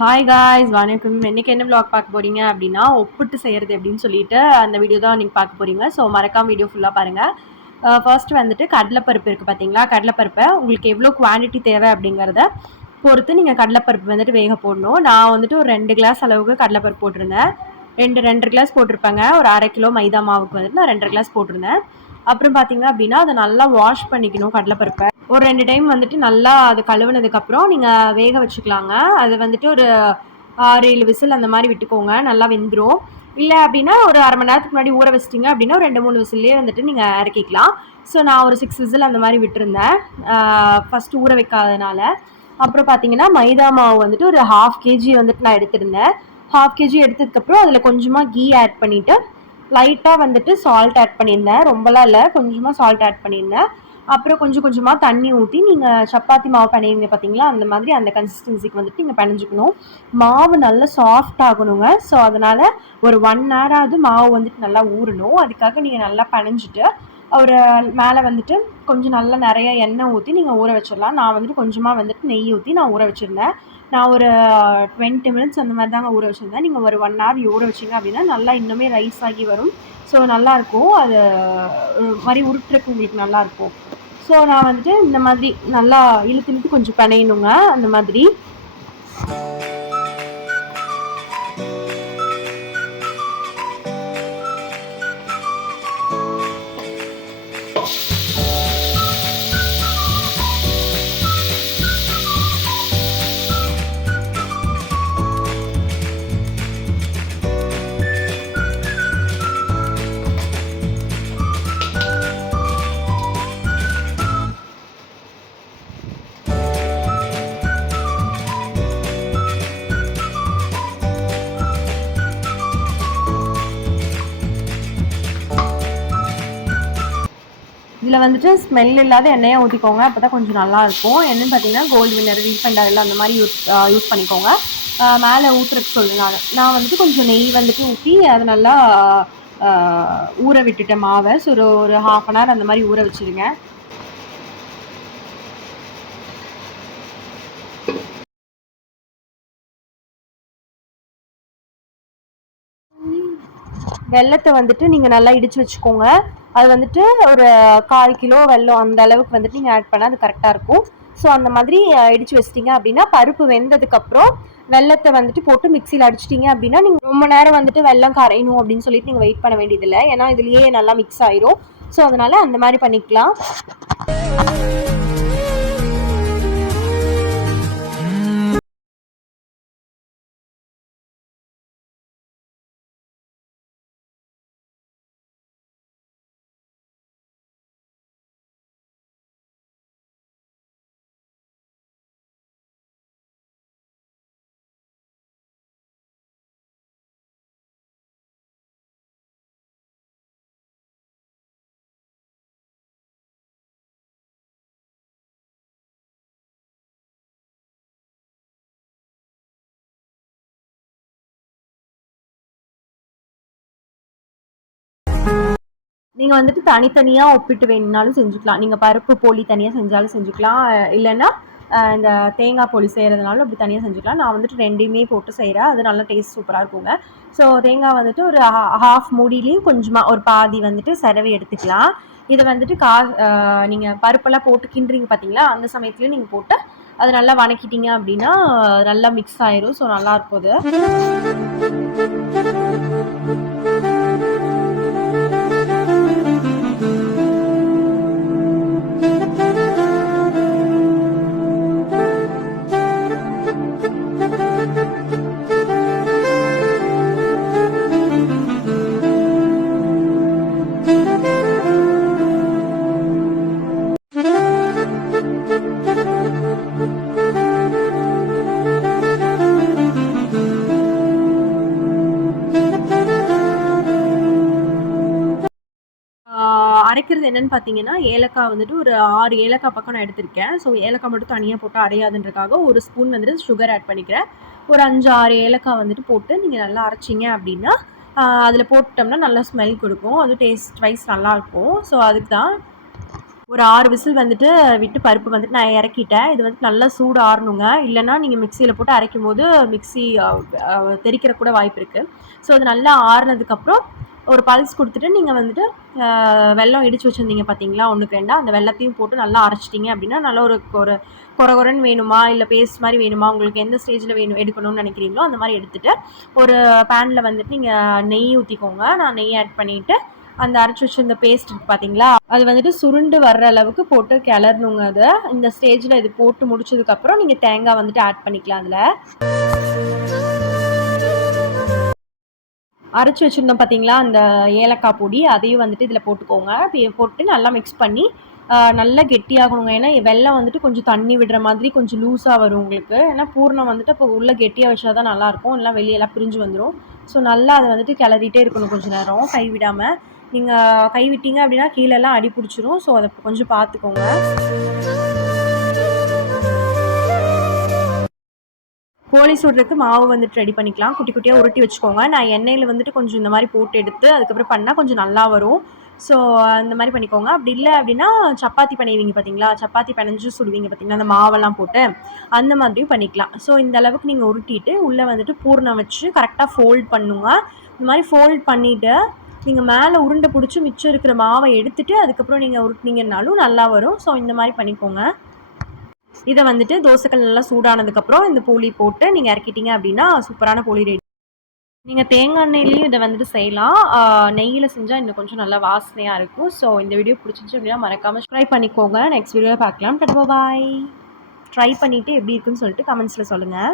Hi guys, வணக்கம். இன்னைக்கு என்ன vlog பார்க்க போறீங்க அப்படின்னா, ஒப்பிட்டு செய்கிறது எப்படின்னு சொல்லிட்டு அந்த வீடியோ தான் நீங்கள் பார்க்க போறீங்க. ஸோ மறக்காம வீடியோ ஃபுல்லாக பாருங்கள். ஃபர்ஸ்ட் வந்துட்டு கடலைப்பருப்பு இருக்குது பார்த்தீங்களா, கடலைப்பருப்பை உங்களுக்கு எவ்வளோ குவான்டிட்டி தேவை அப்படிங்கிறத பொறுத்து நீங்கள் கடலைப்பருப்பு வந்துட்டு வேக போடணும். நான் வந்துட்டு ஒரு 2 கிளாஸ் அளவுக்கு கடலைப்பருப்பு போட்டிருந்தேன். 2 கிளாஸ் போட்டிருப்பேங்க. ஒரு 1/2 கிலோ மைதா மாவுக்கு வந்துட்டு நான் 2 கிளாஸ் போட்டிருந்தேன். அப்புறம் பார்த்தீங்க அப்படின்னா அதை நல்லா வாஷ் பண்ணிக்கணும். கடலைப்பருப்பை ஒரு 2 டைம் வந்துட்டு நல்லா அது கழுவுனதுக்கப்புறம் நீங்கள் வேக வச்சுக்கலாங்க. அது வந்துட்டு ஒரு 6-7 விசில் அந்த மாதிரி விட்டுக்கோங்க, நல்லா வெந்துடும். இல்லை அப்படின்னா ஒரு 1/2 மணி நேரத்துக்கு முன்னாடி ஊற வச்சிட்டிங்க அப்படின்னா ஒரு 2-3 விசில்லே வந்துட்டு நீங்கள் இறக்கிக்கலாம். ஸோ நான் ஒரு 6 விசில் அந்த மாதிரி விட்டுருந்தேன், ஃபஸ்ட்டு ஊற வைக்காதனால. அப்புறம் பார்த்தீங்கன்னா மைதா மாவு வந்துட்டு ஒரு 1/2 kg வந்துட்டு நான் எடுத்திருந்தேன். 1/2 kg எடுத்ததுக்கப்புறம் அதில் கொஞ்சமாக கீ ஆட் பண்ணிவிட்டு லைட்டாக வந்துட்டு சால்ட் ஆட் பண்ணியிருந்தேன். ரொம்பலாம் இல்லை, கொஞ்சமாக சால்ட் ஆட் பண்ணியிருந்தேன். அப்புறம் கொஞ்சம் கொஞ்சமாக தண்ணி ஊற்றி நீங்கள் சப்பாத்தி மாவு பிணையுங்க பார்த்தீங்களா, அந்த மாதிரி அந்த கன்சிஸ்டன்சிக்கு வந்துட்டு நீங்கள் பிணைஞ்சிக்கணும். மாவு நல்லா சாஃப்ட் ஆகணுங்க. ஸோ அதனால் ஒரு 1 ஹவராவது மாவு வந்துட்டு நல்லா ஊறணும். அதுக்காக நீங்கள் நல்லா பிணைஞ்சிட்டு ஒரு மேலே வந்துட்டு கொஞ்சம் நல்லா நிறைய எண்ணெய் ஊற்றி நீங்கள் ஊற வச்சிடலாம். நான் வந்துட்டு கொஞ்சமாக வந்துட்டு நெய் ஊற்றி நான் ஊற வச்சுருந்தேன். நான் ஒரு 20 மினிட்ஸ் அந்த மாதிரி தாங்க ஊற வச்சுருந்தேன். நீங்கள் ஒரு 1 ஹவர் ஊற வச்சிங்க அப்படின்னா நல்லா இன்னுமே ரைஸ் ஆகி வரும். ஸோ நல்லாயிருக்கும். அது ஒரு மாதிரி உருட்டுறதுக்கு உங்களுக்கு நல்லாயிருக்கும். ஸோ நான் வந்துட்டு இந்த மாதிரி நல்லா இழுத்து இழுத்து கொஞ்சம் பிணையணுங்க, அந்த மாதிரி. இதில் வந்துட்டு ஸ்மெல் இல்லாத எண்ணெயாக ஊற்றிக்கோங்க, அப்போ தான் கொஞ்சம் நல்லாயிருக்கும். என்னென்னு பார்த்தீங்கன்னா கோல்டு வின்னர், ரீஃபண்ட் ஆயில் அந்த மாதிரி யூஸ் பண்ணிக்கோங்க. மேலே ஊற்றுறதுக்கு சொல்லுங்க. நான் வந்துட்டு கொஞ்சம் நெய் வந்துட்டு ஊற்றி அதை நல்லா ஊற விட்டுட்டேன் மாவை. ஸோ ஒரு 1/2 hour அந்த மாதிரி ஊற வச்சுருங்க. வெல்லத்தை வந்துட்டு நீங்கள் நல்லா இடித்து வச்சுக்கோங்க. அது வந்துட்டு ஒரு 1/4 கிலோ வெல்லம் அந்த அளவுக்கு வந்துட்டு நீங்கள் ஆட் பண்ணால் அது கரெக்டாக இருக்கும். ஸோ அந்த மாதிரி இடித்து வச்சிட்டிங்க அப்படின்னா பருப்பு வெந்ததுக்கப்புறம் வெல்லத்தை வந்துட்டு போட்டு மிக்சியில் அடிச்சிட்டிங்க அப்படின்னா நீங்கள் ரொம்ப நேரம் வந்துட்டு வெல்லம் கரையணும் அப்படின்னு சொல்லிட்டு நீங்கள் வெயிட் பண்ண வேண்டியதில்லை. ஏன்னா இதுலேயே நல்லா மிக்ஸ் ஆயிரும். ஸோ அதனால் அந்த மாதிரி பண்ணிக்கலாம். நீங்கள் வந்துட்டு தனித்தனியாக ஒப்பிட்டு வேணுனாலும் செஞ்சுக்கலாம். நீங்கள் பருப்பு போலி தனியாக செஞ்சாலும் செஞ்சுக்கலாம், இல்லைன்னா இந்த தேங்காய் போலி செய்கிறதுனாலும் அப்படி தனியாக செஞ்சுக்கலாம். நான் வந்துட்டு 2யுமே போட்டு செய்கிறேன், அது நல்லா டேஸ்ட் சூப்பராக இருக்குங்க. ஸோ தேங்காய் வந்துட்டு ஒரு 1/2 மூடிலையும் கொஞ்சமாக ஒரு பாதி வந்துட்டு செரவி எடுத்துக்கலாம். இதை வந்துட்டு நீங்கள் பருப்பெல்லாம் போட்டு கிண்டுறீங்க பார்த்தீங்களா, அந்த சமயத்துலேயும் நீங்கள் போட்டு அது நல்லா வணக்கிட்டீங்க அப்படின்னா நல்லா மிக்ஸ் ஆயிரும். ஸோ நல்லாயிருக்கும் அது. அரைக்கிறது என்னென்னு பார்த்தீங்கன்னா, ஏலக்காய் வந்துட்டு ஒரு 6 ஏலக்காய் பக்கம் நான் எடுத்திருக்கேன். ஸோ ஏலக்காய் மட்டும் தனியாக போட்டு அரையாதுன்றக்காக ஒரு ஸ்பூன் வந்துட்டு சுகர் ஆட் பண்ணிக்கிறேன். ஒரு 5-6 ஏலக்காய் வந்துட்டு போட்டு நீங்கள் நல்லா அரைச்சிங்க அப்படின்னா அதில் போட்டோம்னா நல்லா ஸ்மெல் கொடுக்கும். அது டேஸ்ட் வைஸ் நல்லாயிருக்கும். ஸோ அதுக்கு தான் ஒரு 6 விசில் வந்துட்டு விட்டு பருப்பு வந்துட்டு நான் இறக்கிட்டேன். இது வந்துட்டு நல்லா சூடு ஆறணுங்க. இல்லைன்னா நீங்கள் மிக்சியில் போட்டு அரைக்கும்போது மிக்ஸி தெறிக்கிற கூட வாய்ப்பு இருக்குது. ஸோ அது நல்லா ஆறுனதுக்கப்புறம் ஒரு பல்ஸ் கொடுத்துட்டு நீங்கள் வந்துட்டு வெல்லம் இடித்து வச்சுருந்தீங்க பார்த்தீங்களா, 1க்கு 2 அந்த வெல்லத்தையும் போட்டு நல்லா அரைச்சிட்டிங்க அப்படின்னா நல்லா ஒரு ஒரு கொரகொரன்னு வேணுமா இல்லை பேஸ்ட் மாதிரி வேணுமா, உங்களுக்கு எந்த ஸ்டேஜில் எடுக்கணும்னு நினைக்கிறீங்களோ அந்த மாதிரி எடுத்துகிட்டு ஒரு பேனில் வந்துட்டு நீங்கள் நெய் ஊற்றிக்கோங்க. நான் நெய் ஆட் பண்ணிவிட்டு அந்த அரைச்சி வச்சிருந்த பேஸ்ட் இருக்கு பார்த்தீங்களா, அது வந்துட்டு சுருண்டு வர்ற அளவுக்கு போட்டு கிளறணுங்க. அதை இந்த ஸ்டேஜில் இது போட்டு முடிச்சதுக்கப்புறம் நீங்கள் தேங்காய் வந்துட்டு ஆட் பண்ணிக்கலாம். அதில் அரைச்சி வச்சுருந்தோம் பார்த்தீங்களா அந்த ஏலக்காய் பொடி, அதையும் வந்துட்டு இதில் போட்டுக்கோங்க. போட்டு நல்லா மிக்ஸ் பண்ணி நல்லா கெட்டியாகணுங்க. ஏன்னா வெல்லம் வந்துட்டு கொஞ்சம் தண்ணி விடுற மாதிரி கொஞ்சம் லூஸாக வரும் உங்களுக்கு. ஏன்னா பூர்ணம் வந்துட்டு இப்போ உள்ளே கெட்டியாக வச்சா தான் நல்லாயிருக்கும், இல்லை வெளியெல்லாம் பிரிஞ்சு வந்துடும். ஸோ நல்லா அதை வந்துட்டு கிளறிட்டே இருக்கணும் கொஞ்சம் நேரம் கைவிடாமல். நீங்கள் கைவிட்டீங்க அப்படின்னா கீழெல்லாம் அடி பிடிச்சிரும். ஸோ அதை கொஞ்சம் பார்த்துக்கோங்க. போலி சுடுறதுக்கு மாவு வந்துட்டு ரெடி பண்ணிக்கலாம். குட்டி குட்டியாக உருட்டி வச்சுக்கோங்க. நான் எண்ணெயில் வந்துட்டு கொஞ்சம் இந்த மாதிரி போட்டு எடுத்து அதுக்கப்புறம் பண்ணால் கொஞ்சம் நல்லா வரும். ஸோ அந்த மாதிரி பண்ணிக்கோங்க. அப்படி இல்லை அப்படின்னா சப்பாத்தி பண்ணுவீங்க பார்த்தீங்களா, சப்பாத்தி பிணைஞ்சு சுடுவீங்க பார்த்தீங்களா அந்த மாவெல்லாம் போட்டு, அந்த மாதிரியும் பண்ணிக்கலாம். ஸோ இந்த அளவுக்கு நீங்கள் உருட்டிட்டு உள்ளே வந்துட்டு பூர்ணம் வச்சு கரெக்டாக ஃபோல்ட் பண்ணுங்க. இந்த மாதிரி ஃபோல்ட் பண்ணிவிட்டு நீங்கள் மேலே உருண்டை பிடிச்சி மிச்சம் இருக்கிற மாவை எடுத்துகிட்டு அதுக்கப்புறம் நீங்கள் உருட்டினீங்கன்னாலும் நல்லா வரும். ஸோ இந்த மாதிரி பண்ணிக்கோங்க. இதை வந்துட்டு தோசைக்கல் நல்லா சூடானதுக்கப்புறம் இந்த போலி போட்டு நீங்கள் இறக்கிட்டீங்க அப்படின்னா சூப்பரான போலி ரெடி. நீங்கள் தேங்காய் எண்ணெயிலையும் இதை வந்துட்டு செய்யலாம். நெய்யில் செஞ்சால் இன்னும் கொஞ்சம் நல்லா வாசனையாக இருக்கும். ஸோ இந்த வீடியோ பிடிச்சிச்சு அப்படின்னா மறக்காமல் ட்ரை பண்ணிக்கோங்க. நெக்ஸ்ட் வீடியோவில் பார்க்கலாம். பாய். ட்ரை பண்ணிவிட்டு எப்படி இருக்குன்னு சொல்லிட்டு கமெண்ட்ஸில் சொல்லுங்கள்.